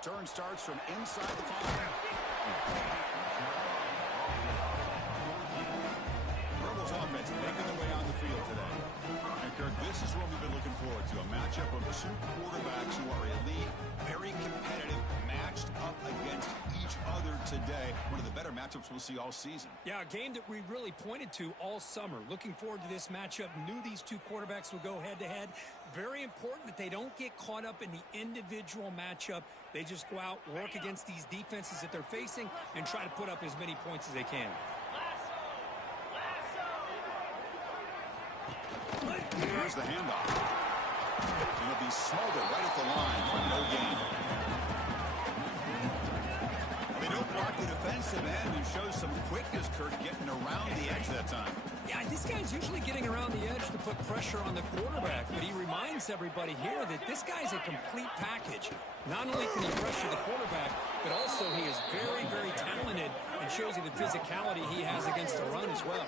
Return starts from inside the 5. Rebels offense making their way on the field today. And Kirk, this is what we've been looking forward to, a matchup of two quarterbacks who are elite, very competitive, matched up against each other today. One of the better matchups we'll see all season. Yeah, a game that we really pointed to all summer. Looking forward to this matchup. Knew these two quarterbacks would go head-to-head. Very important that they don't get caught up in the individual matchup. They just go out, work against these defenses that they're facing, and try to put up as many points as they can. Here's the handoff. He'll be smothered right at the line for no gain. They don't block the defensive end and shows some quickness, Kirk, getting around the edge that time. Yeah, this guy's usually getting around the edge to put pressure on the quarterback, but he reminds everybody here that this guy's a complete package. Not only can he pressure the quarterback, but also he is very, very talented and shows you the physicality he has against the run as well.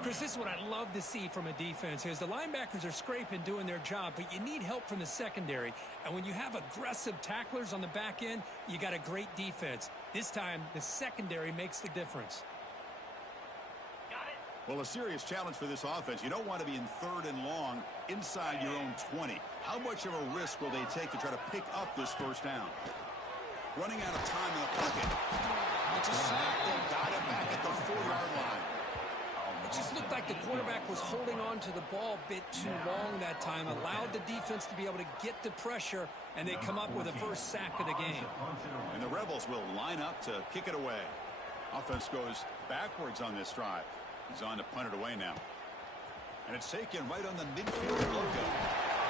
Chris, this is what I love to see from a defense is the linebackers are scraping, doing their job, but you need help from the secondary. And when you have aggressive tacklers on the back end, you got a great defense. This time, the secondary makes the difference. Well, a serious challenge for this offense. You don't want to be in 3rd and long inside your own 20. How much of a risk will they take to try to pick up this first down? Running out of time in the pocket. It's a sack. They got it back at the 4-yard line. It just looked like the quarterback was holding on to the ball a bit too long that time, allowed the defense to be able to get the pressure, and they come up with a first sack of the game. And the Rebels will line up to kick it away. Offense goes backwards on this drive. He's on to punt it away now. And it's taken right on the midfield logo.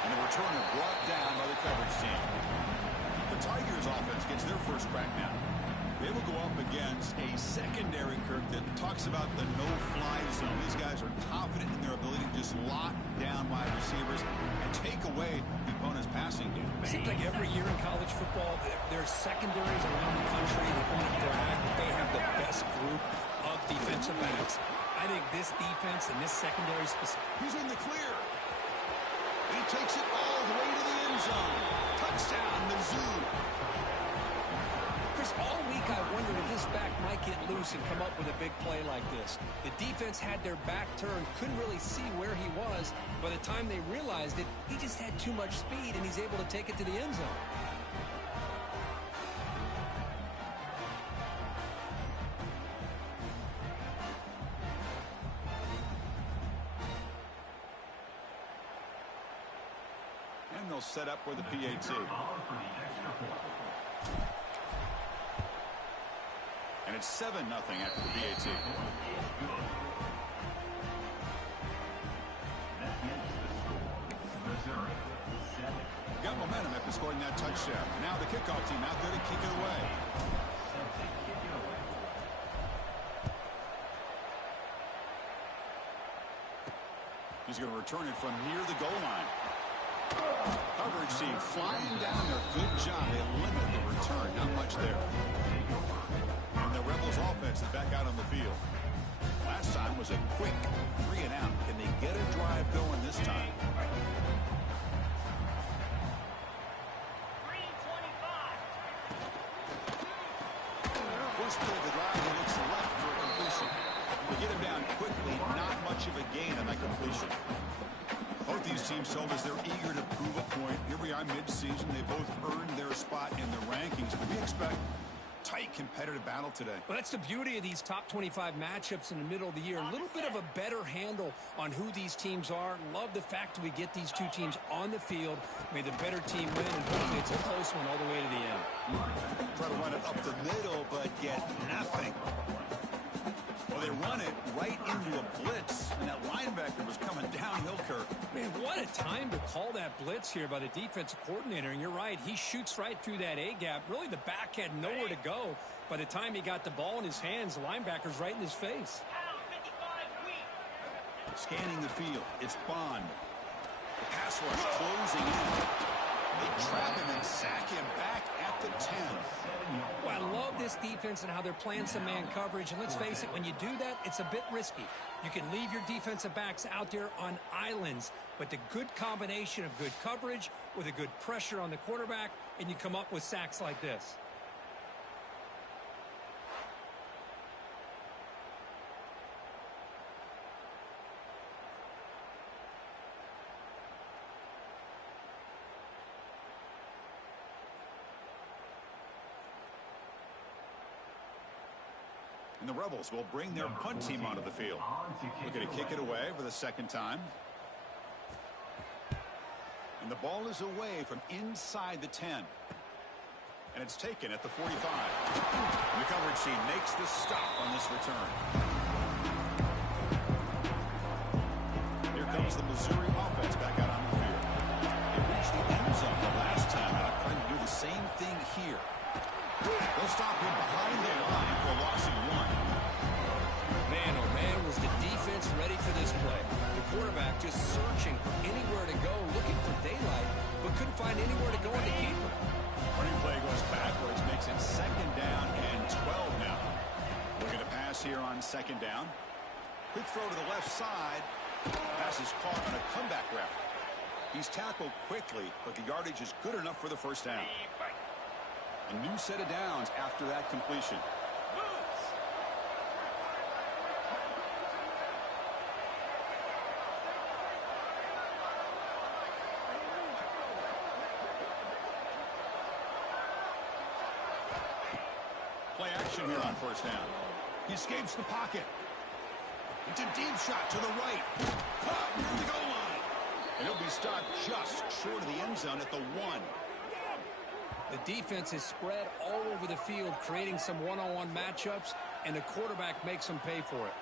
And the returner brought down by the coverage team. The Tigers offense gets their first crack now. They will go up against a secondary, Kirk, that talks about the no-fly zone. These guys are confident in their ability to just lock down wide receivers and take away the opponent's passing game. It seems like every year in college football, there's secondaries around the country that want to brag that they have the best group of defensive backs. I think this defense and this secondary specific. He's in the clear. He takes it all the way to the end zone. Touchdown, Mizzou. Chris, all week I wondered if this back might get loose and come up with a big play like this. The defense had their back turned, couldn't really see where he was. By the time they realized it, he just had too much speed, and he's able to take it to the end zone. And they'll set up for the PAT. And it's 7-0 after the PAT. Got momentum after scoring that touchdown. Now the kickoff team out there to kick it away. He's going to return it from near the goal line. Coverage team flying down there. Good job. They limit the return. Not much there. And the Rebels offense is back out on the field. Last time was a quick 3-and-out. Can they get a drive going this time? 3:25. First play of the drive, he looks left for a completion. They get him down quickly. Not much of a gain on that completion. Both these teams told us they're eager to prove a point. Here we are mid-season. They both earned their spot in the rankings. But we expect tight competitive battle today. Well, that's the beauty of these top 25 matchups in the middle of the year. A little bit of a better handle on who these teams are. Love the fact that we get these two teams on the field. May the better team win, and hopefully it's a close one all the way to the end. Try to run it up the middle, but get nothing. Well, they run it right into a blitz, and that linebacker was coming downhill, Kirk. Man, what a time to call that blitz here by the defensive coordinator. And you're right, he shoots right through that A-gap. Really, the back had nowhere to go. By the time he got the ball in his hands, the linebacker's right in his face. Scanning the field, it's Bond. The pass rush closing in. They trap him and sack him back at the 10. Well, I love this defense and how they're playing some man coverage. And let's face it, when you do that, it's a bit risky. You can leave your defensive backs out there on islands, but the good combination of good coverage with a good pressure on the quarterback, and you come up with sacks like this. And the Rebels will bring their punt team onto the field. Looking to kick it away for the second time. And the ball is away from inside the 10. And it's taken at the 45. And the coverage team makes the stop on this return. Here comes the Missouri offense back out on the field. They reached the end zone the last time out, trying to do the same thing here. They'll stop him behind the line for a loss of 1. Man, oh man, was the defense ready for this play. The quarterback just searching for anywhere to go, looking for daylight, but couldn't find anywhere to go in the keeper. Running play goes backwards, makes it second down and 12 now. Looking to pass here on second down. Quick throw to the left side. Pass is caught on a comeback route. He's tackled quickly, but the yardage is good enough for the first down. A new set of downs after that completion. Play action here on first down. He escapes the pocket. It's a deep shot to the right. Caught near the goal line. And he'll be stopped just short of the end zone at the 1. The defense is spread all over the field, creating some one-on-one matchups, and the quarterback makes them pay for it.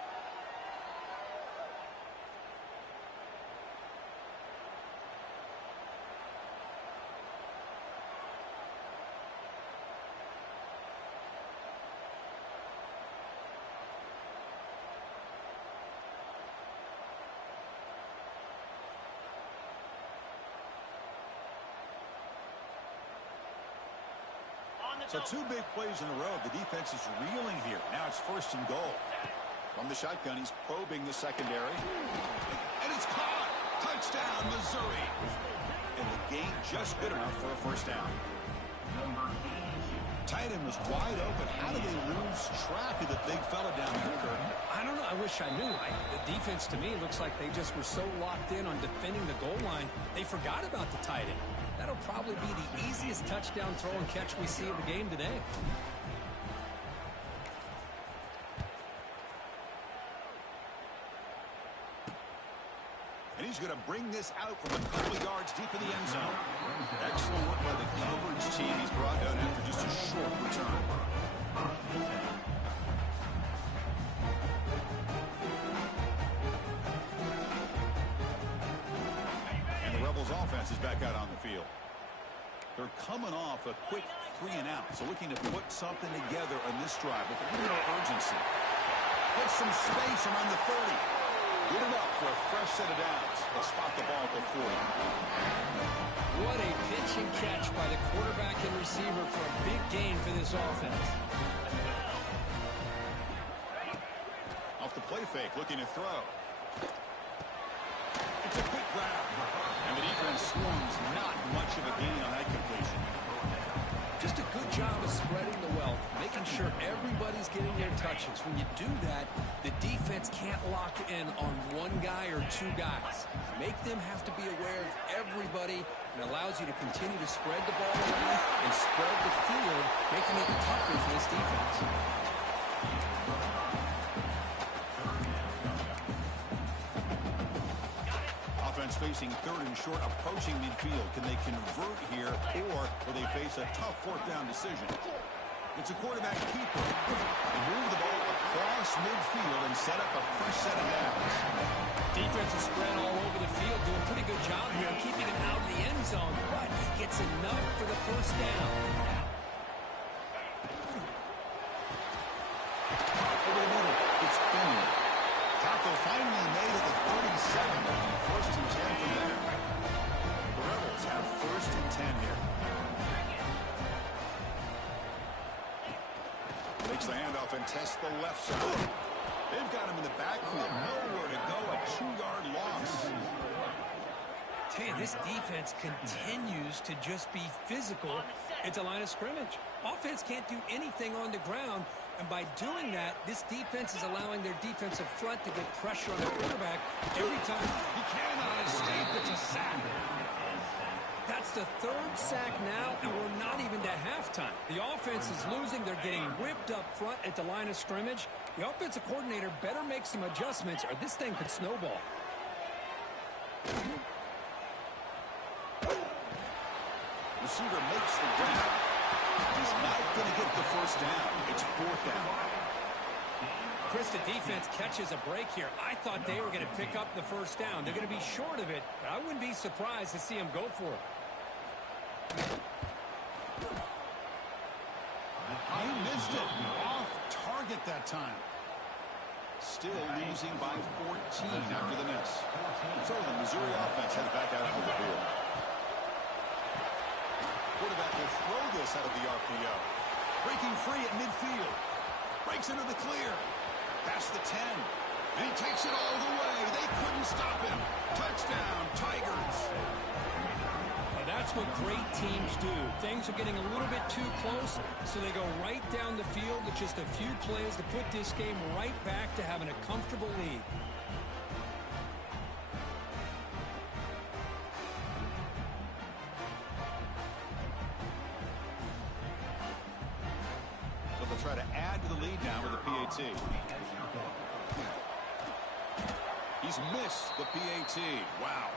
So 2 big plays in a row. The defense is reeling here. Now it's first and goal. From the shotgun, he's probing the secondary. And it's caught. Touchdown, Missouri. And the gain just good enough for a first down. Tight end was wide open. How did they lose track of the big fella down there, Kurt? I don't know. I wish I knew. The defense, to me, looks like they just were so locked in on defending the goal line, they forgot about the tight end. That'll probably be the easiest touchdown throw and catch we see of the game today. And he's going to bring this out from a couple of yards deep in the end zone. Excellent work by the coverage team. He's brought down after just a short return. And the Rebels offense is back out on the field. They're coming off a quick 3 and out, so looking to put something together on this drive with a little urgency. Get some space around the 30. Good enough for a fresh set of downs. They'll spot the ball at the 40. What a pitch and catch by the quarterback and receiver for a big gain for this offense. Off the play fake, looking to throw. It's a quick grab. And the defense swarms not much of a gain on that completion. Just a good job of spreading the wealth, making sure everybody's getting their touches. When you do that, the defense can't lock in on one guy or 2 guys. Make them have to be aware of everybody, and allows you to continue to spread the ball around and spread the field, making it tougher for this defense. Offense facing 3rd and short, approaching midfield. Can they convert here, or will they face a tough 4th down decision? It's a quarterback keeper. They move the ball across midfield and set up a fresh set of downs. Defense is spread all over the field, doing a pretty good job here, keeping it out of the end zone, but he gets enough for the first down. Over the middle, it's Finley. Tackle finally made at the 37. First and 10 from there. The Rebels have first and 10 here. Takes the handoff and tests the left side. They've got him in the backfield. Nowhere to go. A 2-yard loss. Hey, this defense continues to just be physical at the line of scrimmage. Offense can't do anything on the ground, and by doing that, this defense is allowing their defensive front to get pressure on the quarterback every time. He cannot escape. It's a sack. That's the 3rd sack now, and we're not even to halftime. The offense is losing. They're getting whipped up front at the line of scrimmage. The offensive coordinator better make some adjustments, or this thing could snowball. Receiver makes the grab. He's not going to get the first down. It's 4th down. Chris, the defense catches a break here. I thought they were going to pick up the first down. They're going to be short of it, but I wouldn't be surprised to see him go for it. He missed it. Off target that time. Still losing by 14 after the miss. So the Missouri offense heads back out onto the field. Quarterback will throw this out of the RPO. Breaking free at midfield. Breaks into the clear. Past the 10. And he takes it all the way. They couldn't stop him. Touchdown, Tigers. Now that's what great teams do. Things are getting a little bit too close, so they go right down the field with just a few plays to put this game right back to having a comfortable lead. They'll try to add to the lead now with a PAT. He's missed the PAT. Wow.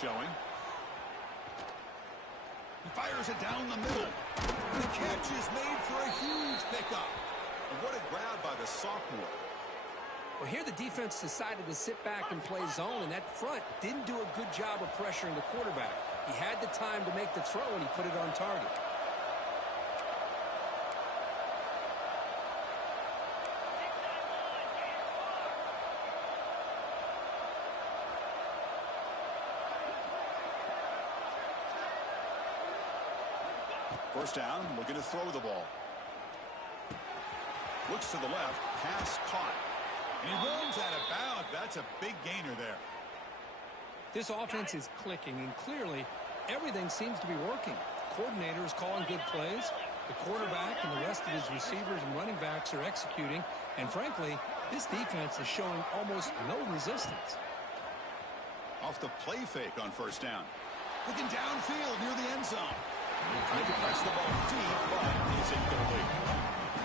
showing. He fires it down the middle. The catch is made for a huge pickup. And what a grab by the sophomore. Well, here the defense decided to sit back and play zone, and that front didn't do a good job of pressuring the quarterback. He had the time to make the throw, and he put it on target. First down, looking to throw the ball. Looks to the left, pass caught. And he runs out of bounds. That's a big gainer there. This offense is clicking, and clearly everything seems to be working. The coordinator is calling good plays. The quarterback and the rest of his receivers and running backs are executing. And frankly, this defense is showing almost no resistance. Off the play fake on first down. Looking downfield near the end zone. Tried to press the ball deep, but it's incomplete.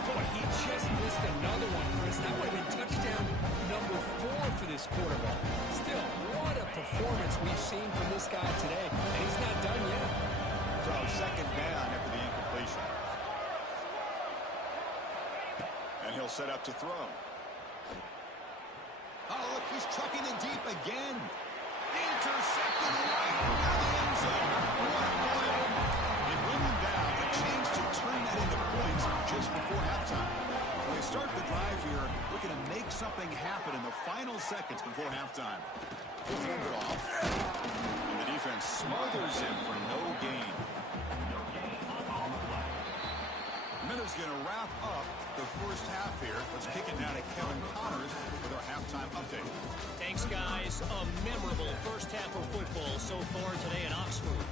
Boy, he just missed another one, Chris. That would have been touchdown number 4 for this quarterback. Still, what a performance we've seen from this guy today, and he's not done yet. So second down after the incompletion. And he'll set up to throw. Oh, look, he's trucking it deep again. Intercepted right near the end zone. What a play. It went him down, a chance to turn that into points just before halftime. So they start the drive here, looking to make something happen in the final seconds before halftime. He'll hand it off. And the defense smothers him for no gain. Minutes going to wrap up the first half here. Let's kick it down to Kevin Connors with our halftime update. Thanks, guys. A memorable first half of football so far today in Oxford.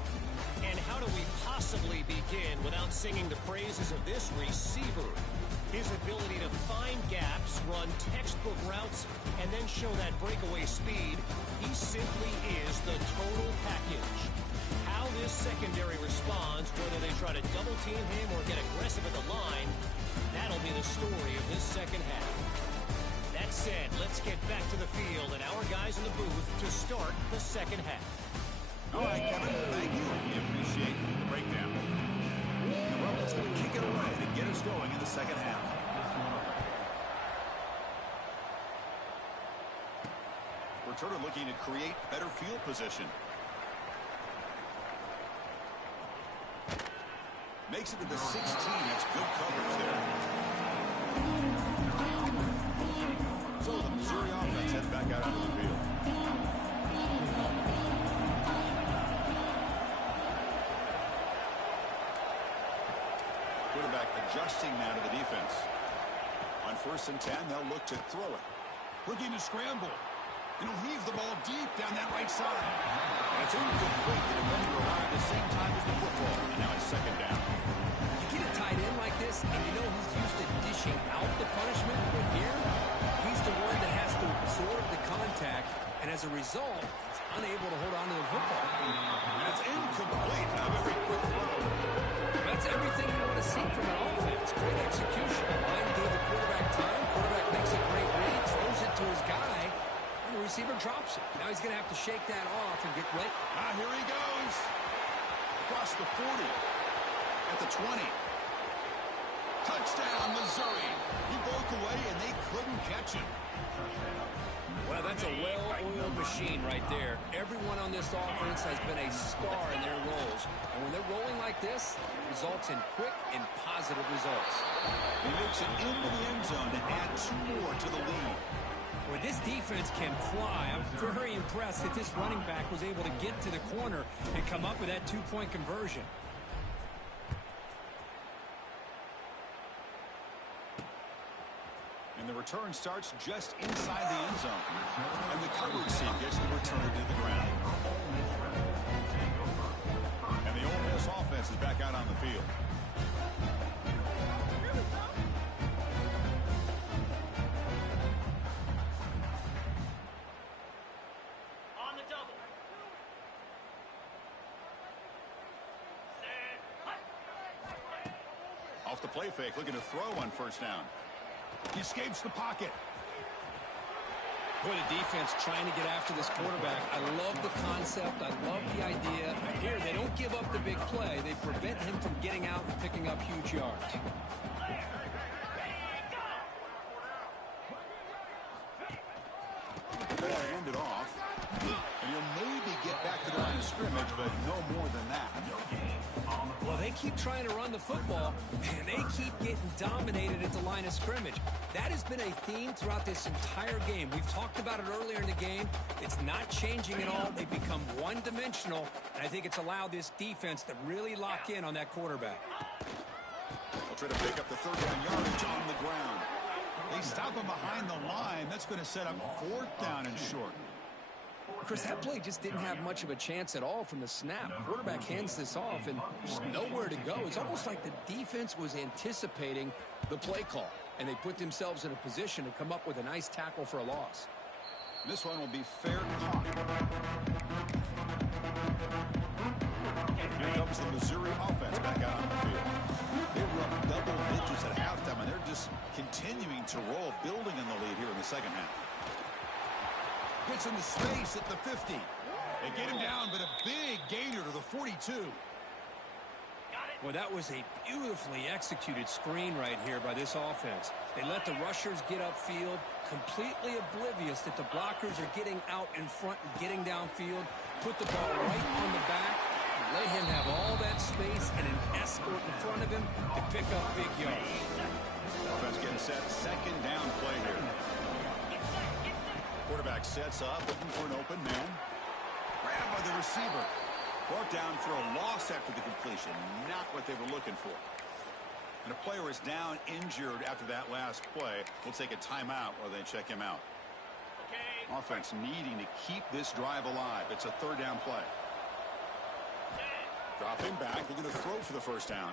And how do we possibly begin without singing the praises of this receiver? His ability to find gaps, run textbook routes, and then show that breakaway speed. He simply is the total package. How this secondary responds, whether they try to double team him or get aggressive at the line, that'll be the story of this second half. That said, let's get back to the field and our guys in the booth to start the second half. All right, Kevin, thank you. We appreciate the breakdown. The Rebels going to kick it away to get us going in the second half. Returner looking to create better field position. Makes it to the 16. That's good coverage there. So the Missouri offense heads back out onto the field. Quarterback adjusting now to the defense. On 1st and 10, they'll look to throw it. Looking to scramble. And he'll heave the ball deep down that right side. And it's incomplete. The defender arrived at the same time as the football. And now it's second down. You get a tight end like this, and you know he's used to dishing out the punishment, but here, he's the one that has to absorb the contact, and as a result, he's unable to hold on to the football. And it's incomplete. Now very quick throw. That's everything you want to see from an offense. Great execution. Line gave the quarterback time. Quarterback makes a great read, throws it to his guy, and the receiver drops it. Now he's going to have to shake that off and get ready. Here he goes. Across the 40. At the 20. Touchdown, Missouri. He broke away, and they couldn't catch him. Well, that's a well-oiled machine right there. Everyone on this offense has been a star in their roles. And when they're rolling like this, it results in quick and positive results. He makes it into the end zone to add 2 more to the lead. Well, this defense can fly. I'm very impressed that this running back was able to get to the corner and come up with that 2-point conversion. And the return starts just inside the end zone. And the coverage team gets the returner to the ground. And the Ole Miss offense is back out on the field. On the double. Off the play fake, looking to throw on 1st down. He escapes the pocket. Boy, the defense trying to get after this quarterback. I love the concept. I love the idea. Here, they don't give up the big play. They prevent him from getting out and picking up huge yards. Ball handed off. And he'll maybe get back to the line of scrimmage, but no more than that. Well, they keep trying to run the football, and they keep getting dominated at the line of scrimmage. That has been a theme throughout this entire game. We've talked about it earlier in the game. It's not changing at all. They've become one-dimensional, and I think it's allowed this defense to really lock in on that quarterback. They'll try to pick up the third down yardage on the ground. They stop him behind the line. That's going to set up fourth down and short. Chris, that play just didn't have much of a chance at all from the snap. Quarterback hands this off, and there's nowhere to go. It's almost like the defense was anticipating the play call, and they put themselves in a position to come up with a nice tackle for a loss. This one will be fair caught. Here comes the Missouri offense back out on the field. They were up double digits at halftime, and they're just continuing to roll, building in the lead here in the second half. Gets into space at the 50. They get him down, but a big gainer to the 42. Well, that was a beautifully executed screen right here by this offense. They let the rushers get upfield, completely oblivious that the blockers are getting out in front and getting downfield. Put the ball right on the back, and let him have all that space and an escort in front of him to pick up big yards. Offense getting set. Second down play here. Quarterback sets up, looking for an open man. Grabbed by the receiver. Brought down for a loss after the completion. Not what they were looking for. And a player is down injured after that last play. We'll take a timeout while they check him out. Offense needing to keep this drive alive. It's a third down play. Dropping back. They're going to throw for the first down.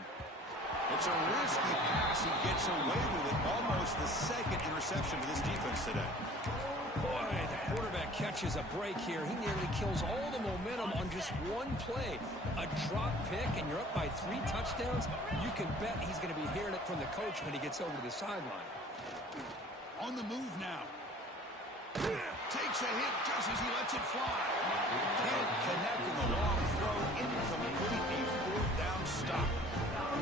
It's a risky pass. He gets away with it. Almost the second interception of this defense today. Boy, the quarterback catches a break here. He nearly kills all the momentum on just one play. A drop pick, and you're up by 3 touchdowns. You can bet he's going to be hearing it from the coach when he gets over to the sideline. On the move now. Takes a hit just as he lets it fly. Can't connect in the long throw. Incomplete. A fourth down stop.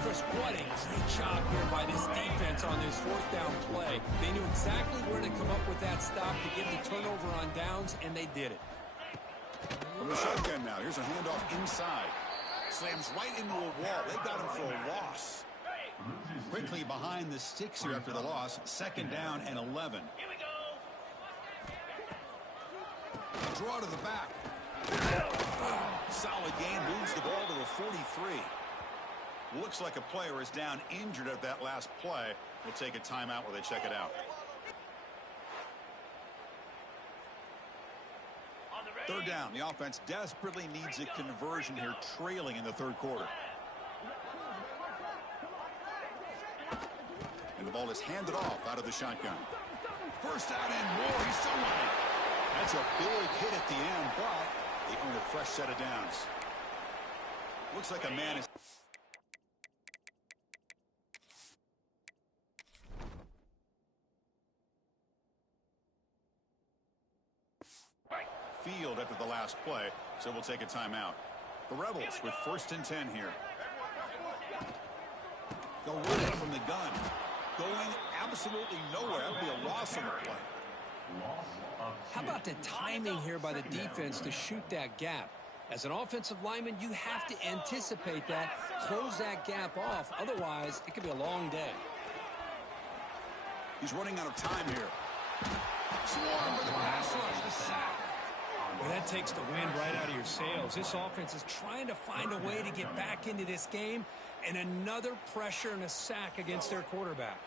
Chris, what a great job here by this defense on this fourth down play. They knew exactly where to come up with that stop to get the turnover on downs, and they did it. From the shotgun now. Here's a handoff inside. Slams right into a wall. They got him for a loss. Quickly behind the sticks here after the loss. Second down and 11. Here we go. Draw to the back. Solid gain. Moves the ball to the 43. Looks like a player is down injured at that last play. We'll take a timeout while they check it out. Third down. The offense desperately needs a conversion here, trailing in the third quarter. And the ball is handed off out of the shotgun. First out and more. He's still running. That's a big hit at the end, but they earn a fresh set of downs. Looks like a man is... field after the last play, so we'll take a timeout. The Rebels with 1st and 10 here. Go running from the gun. Going absolutely nowhere. That would be a loss on the play. How about the timing here by the defense to shoot that gap? As an offensive lineman, you have to anticipate that, close that gap off. Otherwise, it could be a long day. He's running out of time here. Swarm for the pass rush, the sack. Well, that takes the wind right out of your sails. This offense is trying to find a way to get back into this game, and another pressure and a sack against their quarterback.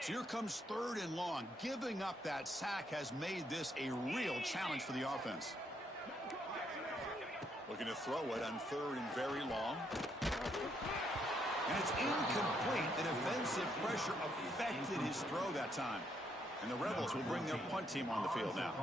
So here comes 3rd and long. Giving up that sack has made this a real challenge for the offense. Looking to throw it on 3rd and very long. And it's incomplete. The defensive pressure affected his throw that time. And the Rebels will bring their punt team on the field now.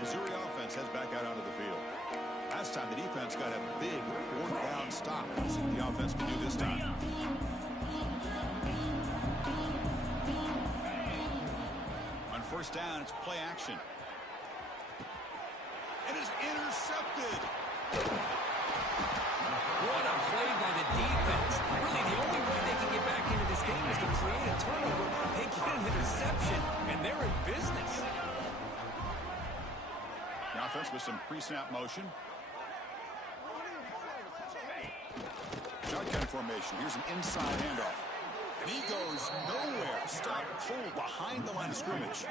Missouri offense heads back out onto the field. Last time the defense got a big fourth down stop. Let's see what the offense can do this time. On first down, it's play action. It is intercepted. What a play by the defense. Really, the only way they can get back into this game is to create a turnover. They get an interception, and they're in business. The offense with some pre-snap motion. Shotgun formation. Here's an inside handoff. And he goes nowhere. Stop, pull behind the line of scrimmage.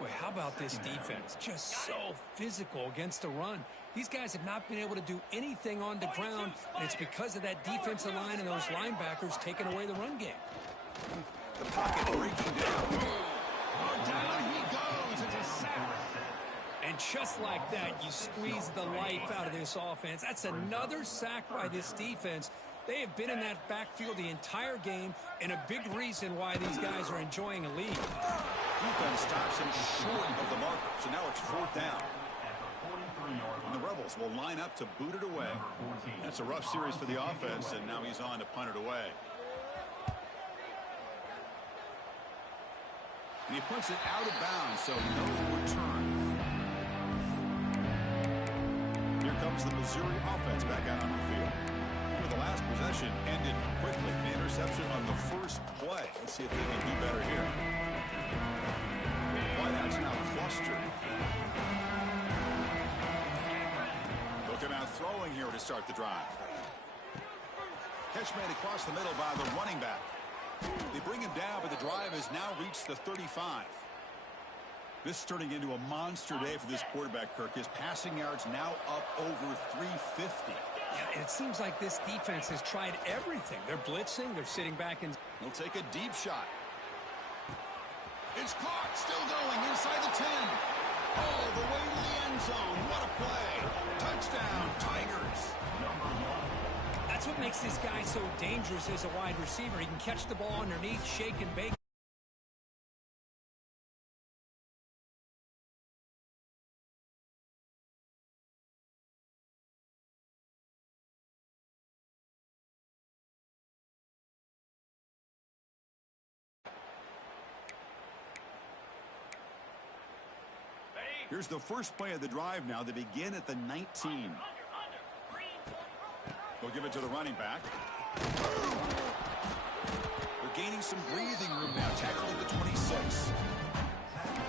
Boy, how about this defense? Just so physical against the run. These guys have not been able to do anything on the ground, and it's because of that defensive line and those linebackers taking away the run game. The pocket breaking down. Oh, down he goes. It's a sack. And just like that, you squeeze the life out of this offense. That's another sack by this defense. They have been in that backfield the entire game, and a big reason why these guys are enjoying a lead. Defense stops him short of the marker, so now it's fourth down. And the Rebels will line up to boot it away. That's a rough series for the offense, and now he's on to punt it away. And he puts it out of bounds, so no return. Here comes the Missouri offense back out on the field. The last possession ended quickly. The interception on the first play. Let's see if they can do better here. Wideouts now clustered. Looking out throwing here to start the drive. Catch made across the middle by the running back. They bring him down, but the drive has now reached the 35. This is turning into a monster day for this quarterback, Kirk. His passing yards now up over 350. Yeah, and it seems like this defense has tried everything. They're blitzing. They're sitting back and he'll take a deep shot. It's caught. Still going inside the 10. All the way to the end zone. What a play. Touchdown, Tigers. That's what makes this guy so dangerous as a wide receiver. He can catch the ball underneath, shake and bake. Here's the first play of the drive now. They begin at the 19. They'll give it to the running back. They're gaining some breathing room now, tackling the 26.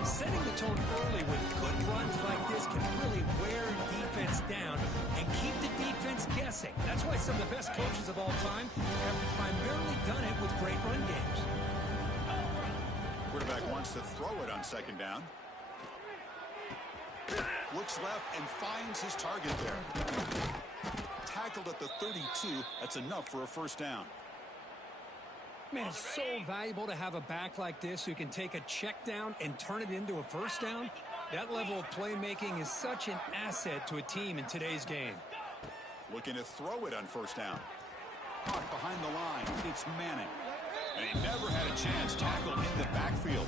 Setting the tone early with good runs like this can really wear defense down and keep the defense guessing. That's why some of the best coaches of all time have primarily done it with great run games. Quarterback wants to throw it on second down. Looks left and finds his target there. Tackled at the 32. That's enough for a first down. Man, it's so valuable to have a back like this who can take a check down and turn it into a first down. That level of playmaking is such an asset to a team in today's game. Looking to throw it on first down. Caught behind the line. It's Manning. And he never had a chance. Tackled in the backfield.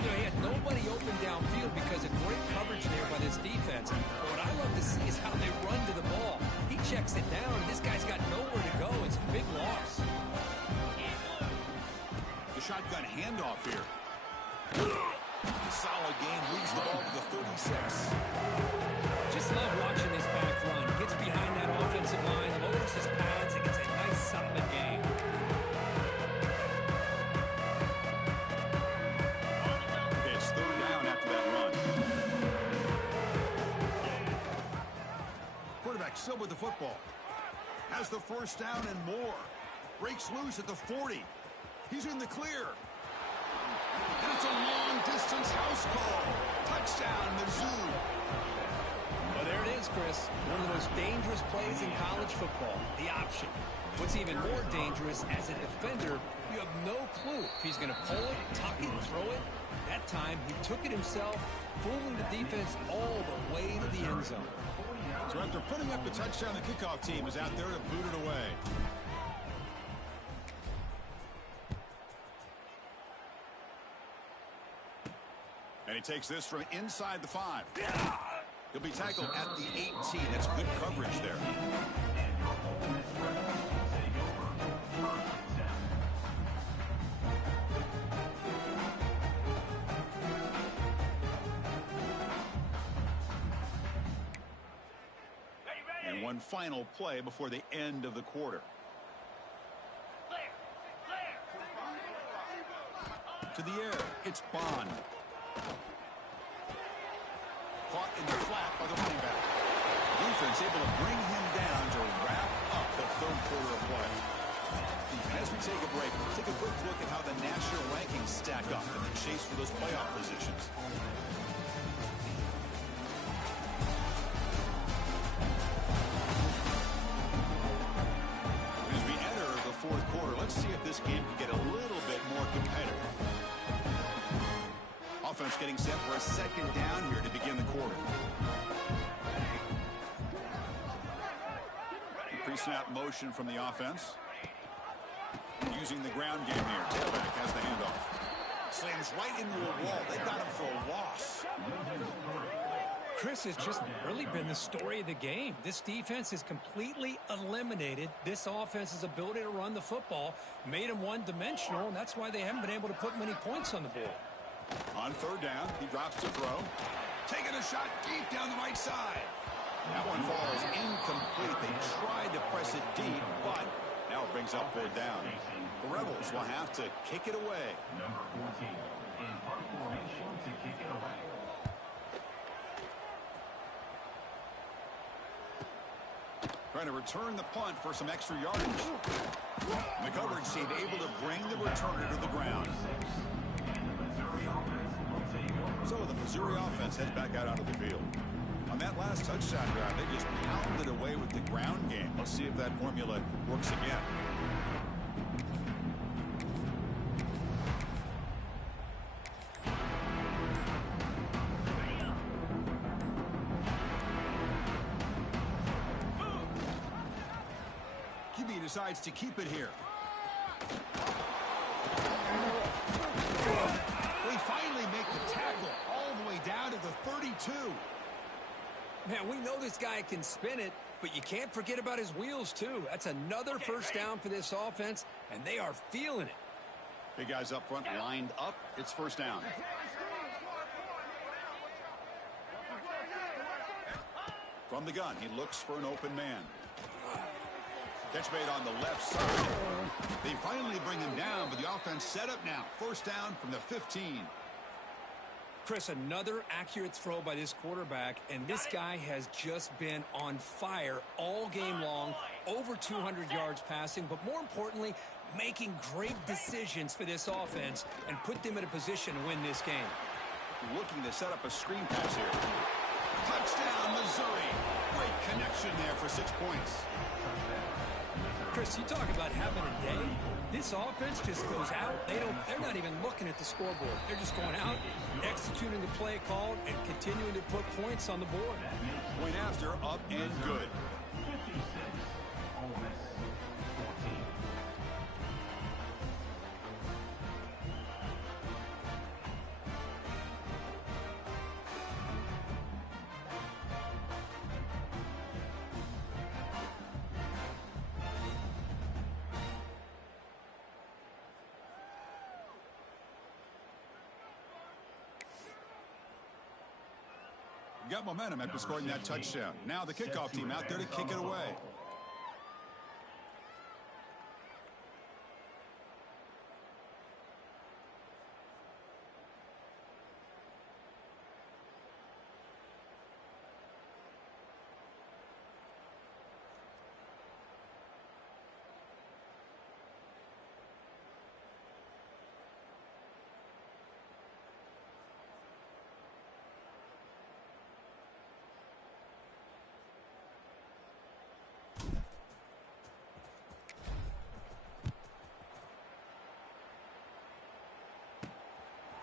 You know, he had nobody open downfield because of great coverage there by this defense. But what I love to see is how they run to the ball. He checks it down, and this guy's got nowhere to go. It's a big loss. The shotgun handoff here. A solid game, leads the ball to the 36. Just love watching this back run. Gets behind that offensive line, lowers his pads, and gets a nice solid game. Still with the football. Has the first down and more. Breaks loose at the 40. He's in the clear. And it's a long-distance house call. Touchdown, Mizzou. Well, there it is, Chris. One of the most dangerous plays in college football. The option. What's even more dangerous, as a defender, you have no clue if he's going to pull it, tuck it, throw it. That time, he took it himself, fooling the defense all the way to the end zone. So after putting up the touchdown, the kickoff team is out there to boot it away. And he takes this from inside the 5. He'll be tackled at the 18. That's good coverage there. And one final play before the end of the quarter. To the air, it's Bond. Caught in the flat by the running back. Defense able to bring him down to wrap up the third quarter of play. And as we take a break, we'll take a quick look at how the national rankings stack up in the chase for those playoff positions. As we enter the fourth quarter, let's see if this game can get a little bit more competitive. Offense getting set for a second down here to begin the quarter. Pre-snap motion from the offense. Using the ground game here. Tailback has the handoff. Slams right into a wall. They got him for a loss. Chris has just really been the story of the game. This defense has completely eliminated this offense's ability to run the football, made them one-dimensional, and that's why they haven't been able to put many points on the board. On third down, he drops to throw. Taking a shot deep down the right side. That one falls incomplete. They tried to press it deep, but now it brings up third down. The Rebels will have to kick it away. Number 14 in punt formation to kick it away. Trying to return the punt for some extra yardage. The coverage team able to bring the returner to the ground. So the Missouri offense heads back out onto the field. On that last touchdown drive, they just pounded away with the ground game. Let's see if that formula works again. QB decides to keep it here. We finally make the tackle all the way down to the 32. Man, we know this guy can spin it, but you can't forget about his wheels, too. That's another first down for this offense, and they are feeling it. Big guys up front lined up. It's first down. From the gun, he looks for an open man. Catch made on the left side. They finally bring him down, but the offense set up now. First down from the 15. Chris, another accurate throw by this quarterback, and this guy has just been on fire all game long, over 200 yards passing, but more importantly, making great decisions for this offense and put them in a position to win this game. Looking to set up a screen pass here. Touchdown, Missouri. Great connection there for 6 points. Chris, you talk about having a day. This offense just goes out. They're not even looking at the scoreboard. They're just going out, executing the play called, and continuing to put points on the board. Point after, up and good. 56, Ole Miss 14. Got momentum after scoring that touchdown. Now the kickoff team out there to kick it away.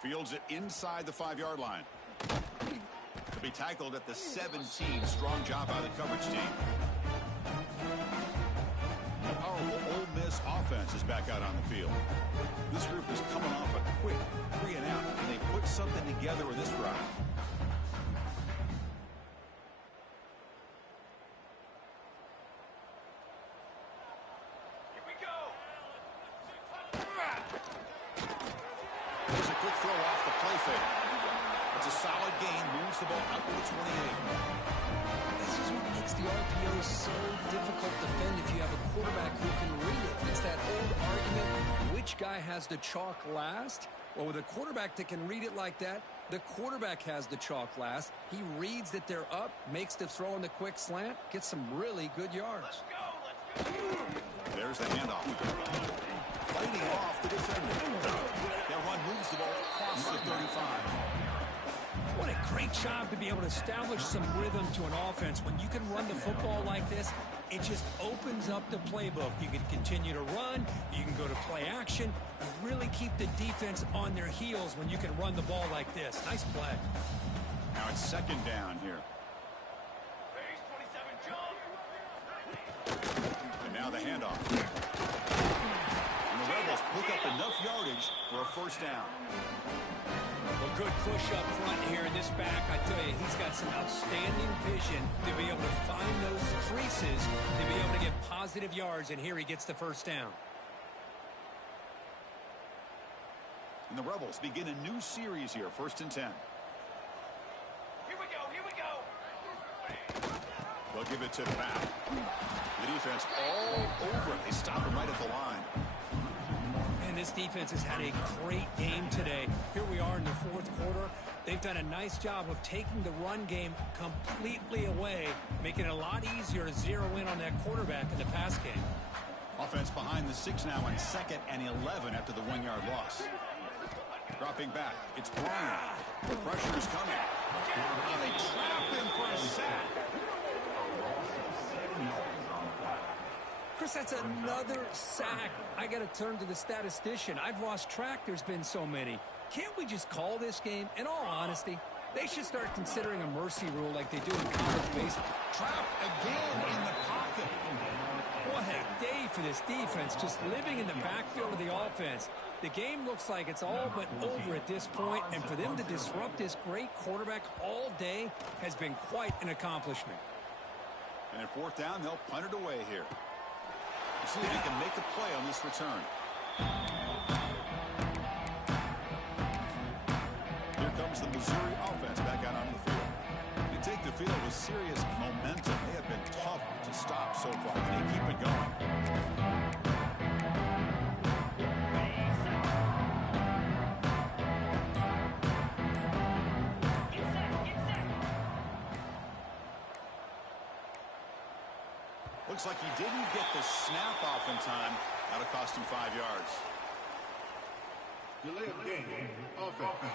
Fields it inside the 5-yard line. To be tackled at the 17. Strong job by the coverage team. A powerful Ole Miss offense. offense is back out on the field. This group is coming off a quick 3-and-out, and they put something together with this drive. There's a quick throw off the play fake. It's a solid gain, moves the ball up to the 28. This is what makes the RPO so difficult to defend if you have a quarterback who can read it. It's that old argument, which guy has the chalk last? Well, with a quarterback that can read it like that, the quarterback has the chalk last. He reads that they're up, makes the throw in the quick slant, gets some really good yards. There's the handoff. Fighting off the defender. That run moves the ball across the 35. What a great job to be able to establish some rhythm to an offense. When you can run the football like this, it just opens up the playbook. You can continue to run. You can go to play action. You really keep the defense on their heels when you can run the ball like this. Nice play. Now it's second down here. And now the handoff. And the Rebels pick up enough yardage for a first down. Well, good push up front here in this back. I tell you, he's got some outstanding vision to be able to find those creases, to be able to get positive yards, and here he gets the first down. And the Rebels begin a new series here, 1st and 10. Here we go. They'll give it to the back. The defense all over it. They stop him right at the line. And this defense has had a great game today. Here we are in the 4th quarter. They've done a nice job of taking the run game completely away, making it a lot easier to zero in on that quarterback in the pass game. Offense behind the 6 now on 2nd and 11 after the 1-yard loss. Dropping back, it's Bryant. The pressure is coming. Oh, they trap him for a sack. Chris, that's another sack. I got to turn to the statistician. I've lost track. There's been so many. Can't we just call this game? In all honesty, they should start considering a mercy rule like they do in college baseball. Trapped again in the pocket. What a day for this defense, just living in the backfield of the offense. The game looks like it's all but over at this point, and for them to disrupt this great quarterback all day has been quite an accomplishment. And at 4th down, they'll punt it away here. See if he can make a play on this return. Here comes the Missouri offense back out on the field. They take the field with serious momentum. They have been tough to stop so far. Can they keep it going? Looks like he didn't get the snap off in time. That'll cost him 5 yards. Delay of game, offense.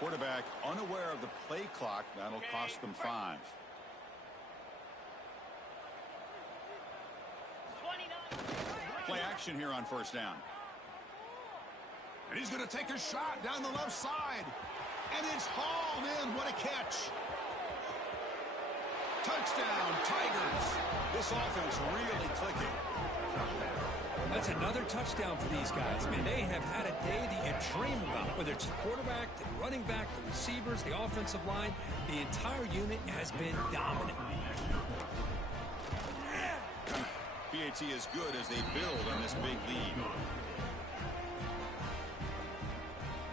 Quarterback unaware of the play clock. That'll cost them 5. 29. Play action here on 1st down. And he's going to take a shot down the left side. And it's hauled in. What a catch. Touchdown, Tigers. This offense really clicking. That's another touchdown for these guys. Man, they have had a day that you dream about, whether it's the quarterback, the running back, the receivers, the offensive line. The entire unit has been dominant. PAT is good as they build on this big lead.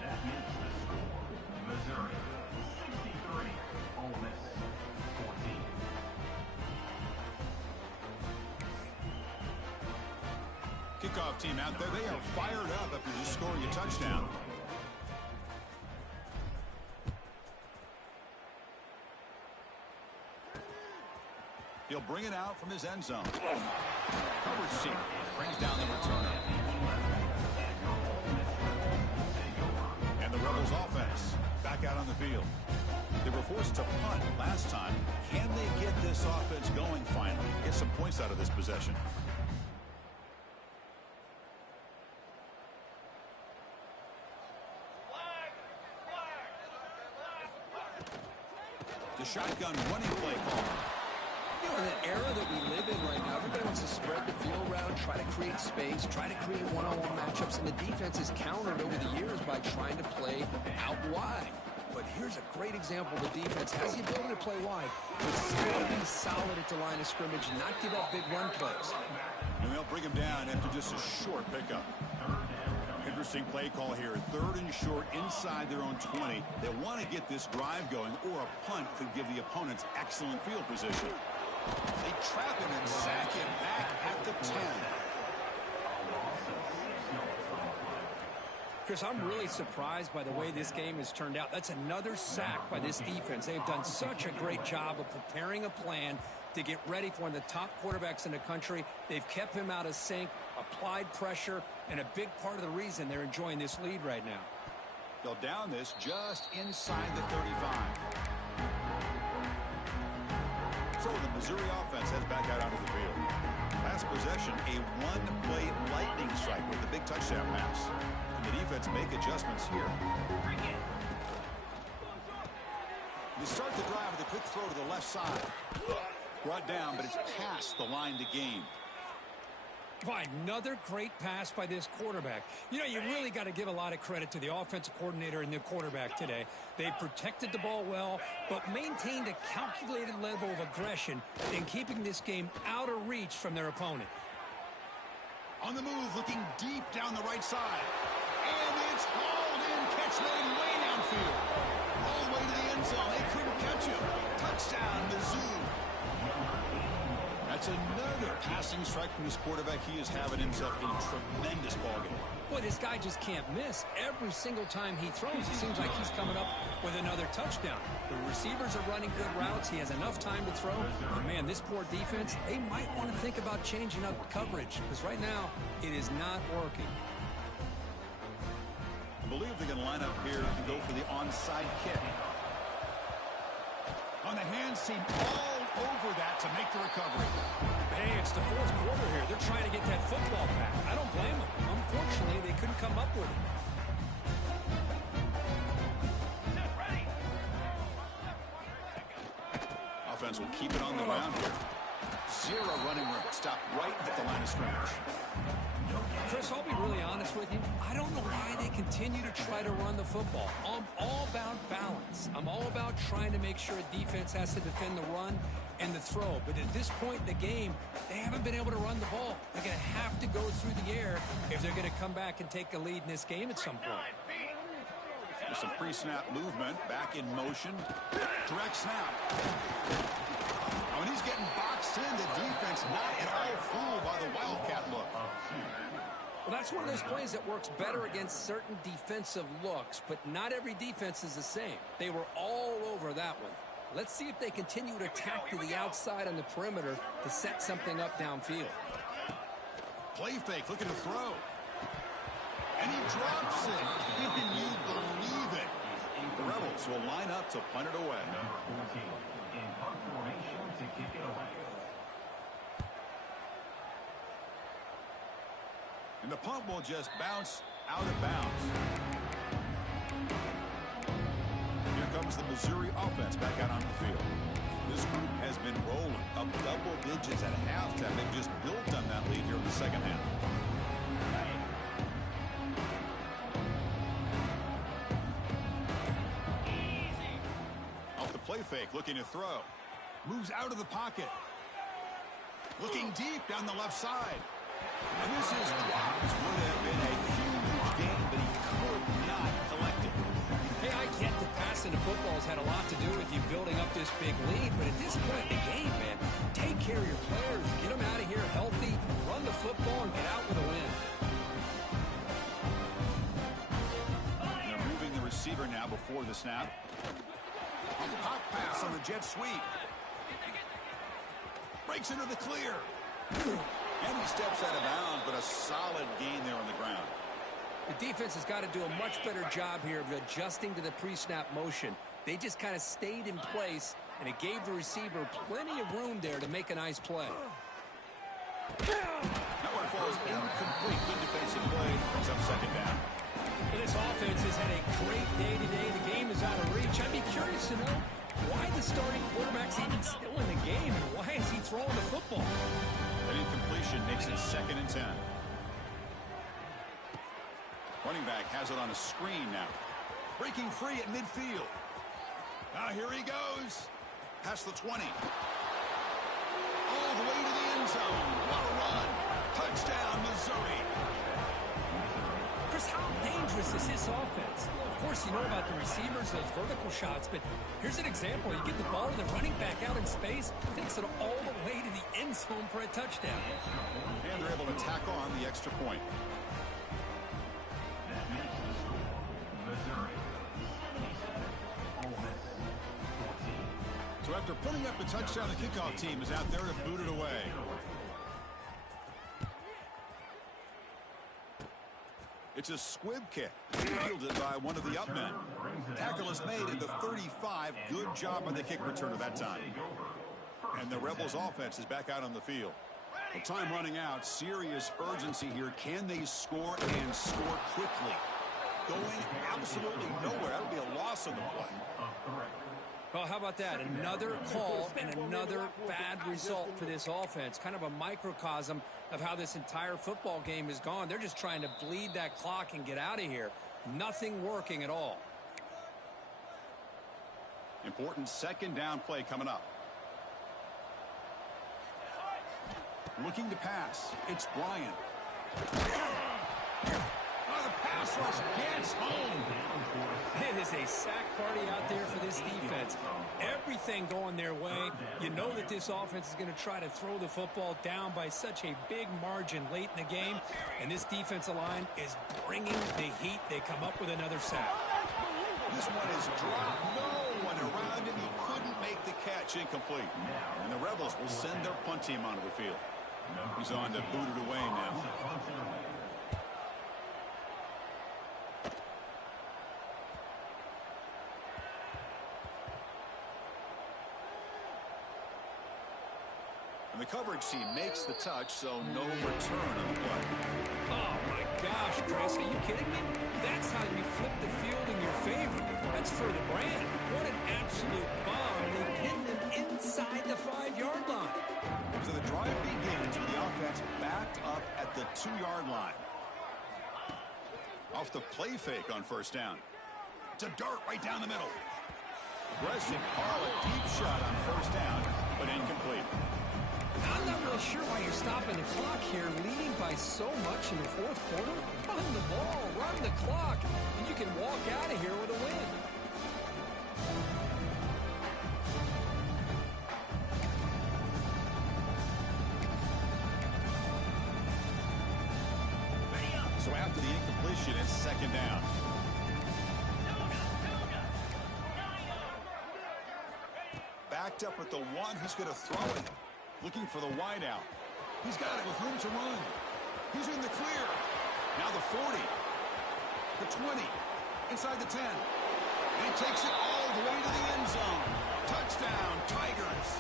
That makes the score. Missouri 63, Ole Miss 14. Kickoff team out there. They are fired up after just scoring a touchdown. He'll bring it out from his end zone. Coverage team brings down the returner. And the Rebels offense back out on the field. They were forced to punt last time. Can they get this offense going finally? Get some points out of this possession. The shotgun running play call. You know, in the era that we live in create space, try to create one-on-one matchups, and the defense is countered over the years by trying to play out wide. But here's a great example. The defense has the ability to play wide, but still be solid at the line of scrimmage, not give up big run plays. And they'll bring him down after just a short pickup. Interesting play call here. 3rd and short inside their own 20. They want to get this drive going, or a punt could give the opponents excellent field position. They trap him and sack him back at the 10. Chris, I'm really surprised by the way this game has turned out. That's another sack by this defense. They've done such a great job of preparing a plan to get ready for one of the top quarterbacks in the country. They've kept him out of sync, applied pressure, and a big part of the reason they're enjoying this lead right now. They'll down this just inside the 35. So the Missouri offense heads back out onto the field. Last possession, a one-play lightning strike with the big touchdown pass. Can the defense make adjustments here? They start the drive with a quick throw to the left side. Brought down, but it's past the line to gain. By another great pass by this quarterback. You know, you really got to give a lot of credit to the offensive coordinator and the quarterback today. They protected the ball well, but maintained a calculated level of aggression in keeping this game out of reach from their opponent. On the move, looking deep down the right side. And it's hauled in, catch made way downfield. All the way to the end zone. They couldn't catch him. Touchdown, Mizzou. That's another passing strike from this quarterback. He is having himself a tremendous ballgame. Boy, this guy just can't miss. Every single time he throws, it seems like he's coming up with another touchdown. The receivers are running good routes. He has enough time to throw. But, man, this poor defense, they might want to think about changing up coverage because right now it is not working. I believe they're going to line up here to go for the onside kick. On the hand seam, all over that to make the recovery. Hey, it's the 4th quarter here. They're trying to get that football back. I don't blame them. Unfortunately, they couldn't come up with it. Offense will keep it on the ground here. 0 running room. Stop right at the line of scrimmage. Chris, I'll be really honest with you. I don't know why they continue to try to run the football. I'm all about balance. I'm all about trying to make sure a defense has to defend the run and the throw. But at this point in the game, they haven't been able to run the ball. They're going to have to go through the air if they're going to come back and take a lead in this game at some point. There's some pre-snap movement. Back in motion. Direct snap. When he's getting boxed in, the defense not at all fooled by the Wildcat look. Well, that's one of those plays that works better against certain defensive looks, but not every defense is the same. They were all over that one. Let's see if they continue to attack to the outside on the perimeter to set something up downfield. Play fake, looking to throw. And he drops it. Can you believe it? The Rebels will line up to punt it away. Number 14 in punt formation to kick it away. And the punt will just bounce out of bounds. Here comes the Missouri offense back out on the field. This group has been rolling up double digits at halftime. They've just built on that lead here in the second half. Off the play fake, looking to throw. Moves out of the pocket. Looking deep down the left side. And this is dropped. Would have been a huge game, but he could not collect it. Hey, I get that passing the football has had a lot to do with you building up this big lead, but at this point in the game, man, take care of your players. Get them out of here healthy, run the football, and get out with a win. And they're moving the receiver now before the snap. A pop pass on the jet sweep. Breaks into the clear. And he steps out of bounds, but a solid gain there on the ground. The defense has got to do a much better job here of adjusting to the pre-snap motion. They just kind of stayed in place, and it gave the receiver plenty of room there to make a nice play. That one falls incomplete. Good defensive play. Brings up second down. Well, this offense has had a great day today. The game is out of reach. I'd be curious to know why the starting quarterback's even still in the game, and why is he throwing the football? An incompletion makes it 2nd and 10. Running back has it on a screen now. Breaking free at midfield. Now here he goes. Past the 20. All the way to the end zone. What a run. Touchdown, Missouri. Chris, how dangerous is this offense? Well, of course, you know about the receivers, those vertical shots, but here's an example. You get the ball to the running back out in space, takes it all the way to the end zone for a touchdown. And they're able to tack on the extra point. That makes the score Missouri 77, Ole Miss 14. So after putting up a touchdown, the kickoff team is out there to boot it away. It's a squib kick, fielded by one of the up men. Tackle is made at the 35. Good job on the kick returner that time. And the Rebels offense is back out on the field. With time running out, serious urgency here. Can they score and score quickly? Going absolutely nowhere. That'll be a loss on the play. Well, how about that? Another call and another bad result for this offense. Kind of a microcosm of how this entire football game has gone. They're just trying to bleed that clock and get out of here. Nothing working at all. Important 2nd down play coming up. Looking to pass. It's Bryant. Oh, the pass rush gets home. It is a sack party out there for this defense. Everything going their way. You know that this offense is going to try to throw the football down by such a big margin late in the game. And this defensive line is bringing the heat. They come up with another sack. This one is dropped. No one around him. He couldn't make the catch. Incomplete. And the Rebels will send their punt team onto the field. He's on to boot it away now. And the coverage team makes the touch, so no return on the play. Oh, my gosh, Chris, are you kidding me? That's how you flip the field in your favor. That's for the brand. What an absolute bomb. They pinned him inside the 5-yard line. So the drive begins with the offense backed up at the 2-yard line. Off the play fake on 1st down. It's a dart right down the middle. Aggressive call, a deep shot on 1st down, but incomplete. I'm not really sure why you're stopping the clock here, leading by so much in the 4th quarter. Run the ball, run the clock, and you can walk out of here with a win. So after the incompletion, it's 2nd down. Backed up at the 1, he's going to throw it. Looking for the wide out. He's got it with room to run. He's in the clear. Now the 40. The 20. Inside the 10. And he takes it all the way to the end zone. Touchdown, Tigers.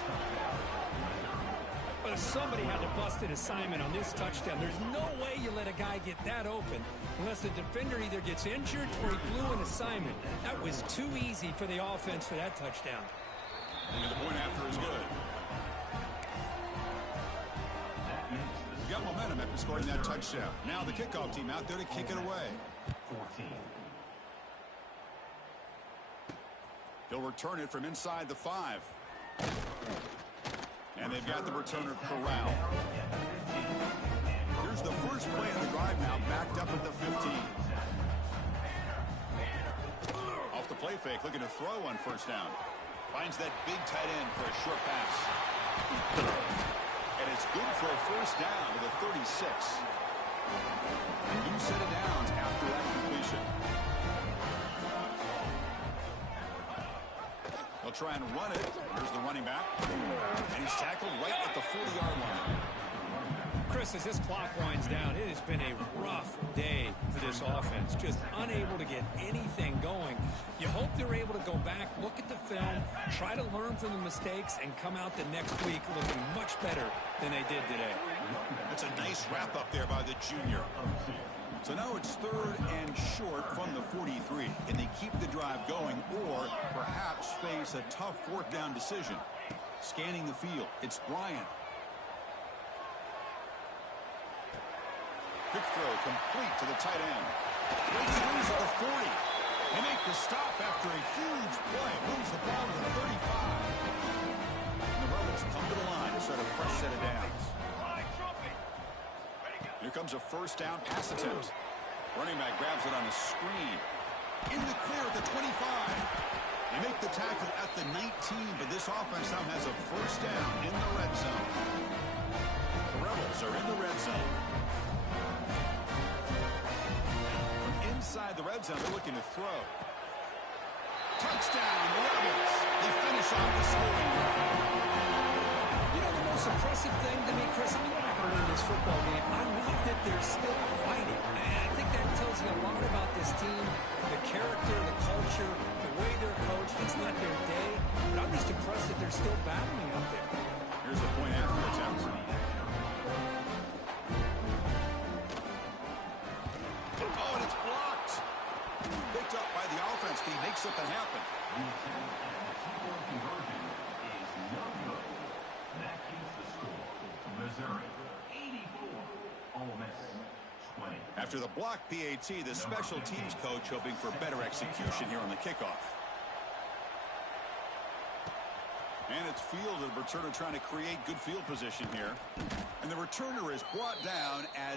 But if somebody had to bust an assignment on this touchdown, there's no way you let a guy get that open unless the defender either gets injured or he blew an assignment. That was too easy for the offense for that touchdown. And the point after is good. You got momentum after scoring that touchdown. Now the kickoff team out there to kick it away. 14. He'll return it from inside the 5. And they've got the returner corralled. Here's the first play of the drive now, backed up at the 15. Off the play fake, looking to throw on 1st down. Finds that big tight end for a short pass. And it's good for a 1st down to the 36. A new set of downs after that completion. They'll try and run it. Here's the running back. And he's tackled right at the 40-yard line. Chris, as this clock winds down, it has been a rough day for this offense. Just unable to get anything going. You hope they're able to go back, look at the film, try to learn from the mistakes, and come out the next week looking much better than they did today. That's a nice wrap-up there by the junior. So now it's 3rd and short from the 43. Can they keep the drive going or perhaps face a tough 4th down decision? Scanning the field, it's Bryant. Quick throw complete to the tight end. Breaks loose at the 40. They make the stop after a huge play. Moves the ball to the 35. And the Rebels come to the line to start a fresh set of downs. Here comes a first down pass attempt. Running back grabs it on a screen. In the clear at the 25. They make the tackle at the 19, but this offense now has a first down in the red zone. The Rebels are in the red zone. From inside the red zone, they're looking to throw. Touchdown, Rebels. They finish off the scoring drive. You know, the most impressive thing to me, Chris, I mean, they're not going to win this football game. I love that they're still fighting. And I think that tells you a lot about this team, the character, the culture, the way they're coached. It's not their day, but I'm just impressed that they're still battling out there. Here's a point after attempt. Oh, and it's blocked. Picked up by the offense team. Make something happen. The attempt at the two-point conversion is no good. That keeps the score. Missouri, 84. Ole Miss, 20. After the block PAT, the special teams coach hoping for better execution here on the kickoff. And it's fielded. The returner trying to create good field position here. And the returner is brought down as